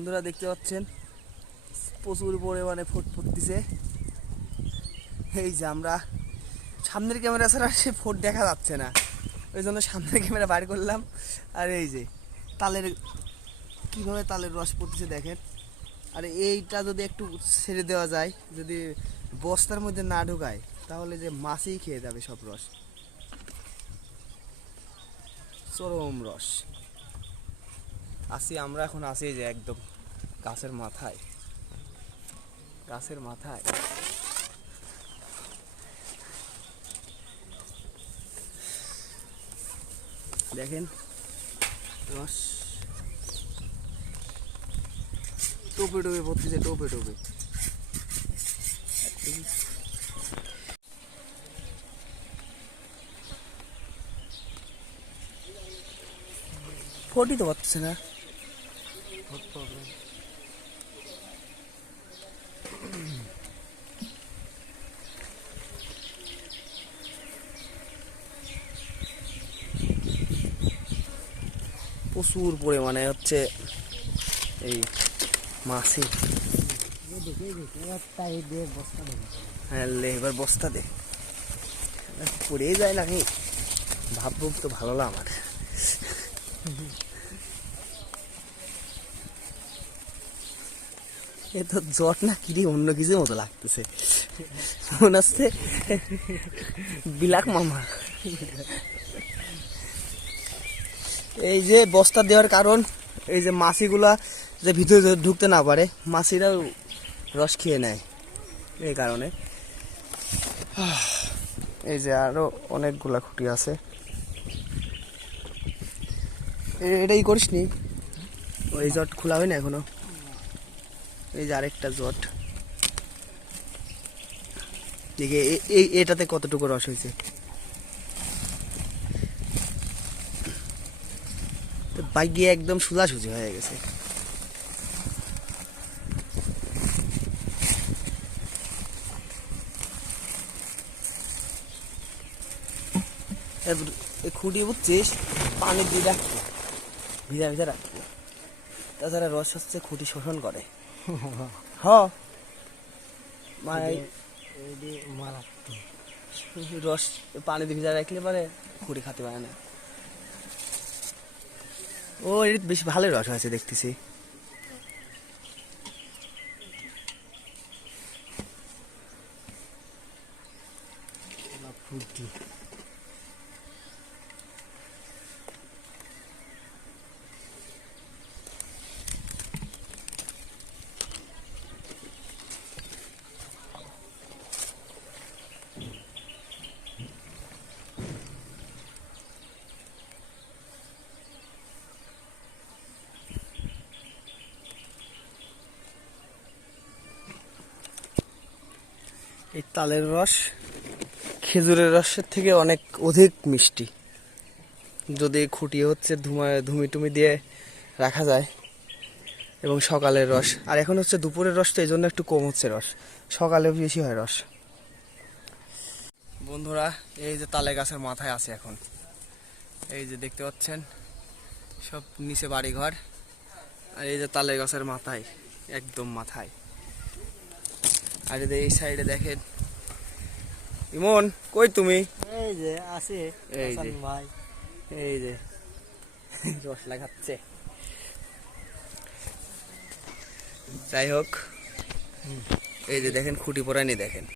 বন্ধুরা দেখতে পাচ্ছেন, প্রচুর পরিমাণে ফুট ফুটতেছে। এই যে আমরা সামনের ক্যামেরা ছাড়া সে ফোট দেখা যাচ্ছে না। ওই জন্য সামনের ক্যামেরা বার করলাম। আর এই যে তালের, কীভাবে তালের রস পড়তেছে দেখেন। আর এইটা যদি একটু ছেড়ে দেওয়া যায়, যদি বস্তার মধ্যে না ঢোকায়, তাহলে যে মাছই খেয়ে যাবে সব রস। চরম রস। আসি, আমরা এখন আসি যে একদম। গাছের মাথায়। গাছের মাথায়। দেখেন, রস। টোপে টোপে পড়তেছে টোপে টোপে। ফোটই তো পাচ্ছে না। প্রচুর পরিমাণে হচ্ছে এই মাছি। হ্যাঁ এবার বস্তা দে। পড়েই যায় নাকি? ভাববো তো ভালো না আমার। এ তো জট না কিরি, অন্য কিছুর মতো লাগতেছে। মনে হচ্ছে বিলাক মামা। এই যে বস্তা দেওয়ার কারণ, এই যে মাছিগুলা যে ভিতরে ঢুকতে না পারে, মাছিরাও রস খেয়ে নেয় এই কারণে। এই যে আরও অনেকগুলা খুঁটি আছে। এটাই করিস নি ওই জট খোলা হয় না এখনও? এই যে আরেকটা জট। দেখে এই, এটাতে কতটুকু রস হয়েছে? বাইক গিয়ে একদম সোজাসুজি হয়ে গেছে। খুঁটি বুঝছিস, পানি দিয়ে রাখব, ভিজা ভিজা রাখব। তাছাড়া রস হচ্ছে খুঁটি শোষণ করে। হ। মানে রস পানি দিয়ে ভিজা রাখলে পরে খুঁটি খাতে পারে না। ও এর বেশ ভালো রস আছে দেখতেছি। এই তালের রস খেজুরের রসের থেকে অনেক অধিক মিষ্টি। যদি খুঁটিয়ে হচ্ছে ধুমা ধুমি টুমি দিয়ে রাখা যায় এবং সকালের রস। আর এখন হচ্ছে দুপুরের রস তো এই জন্য একটু কম হচ্ছে রস। সকালে বেশি হয় রস। বন্ধুরা, এই যে তালে গাছের মাথায় আছে এখন। এই যে দেখতে পাচ্ছেন, সব নিচে বাড়ি ঘর আর এই যে তালে গাছের মাথায়, একদম মাথায়। আর এই সাইডে দেখেন। ইমন কই তুমি? এই যে আছে। এই যে। ভাই এই যে। রস লাগাচ্ছে যাই হোক। এই যে দেখেন খুঁটি পড়ায়নি দেখেন।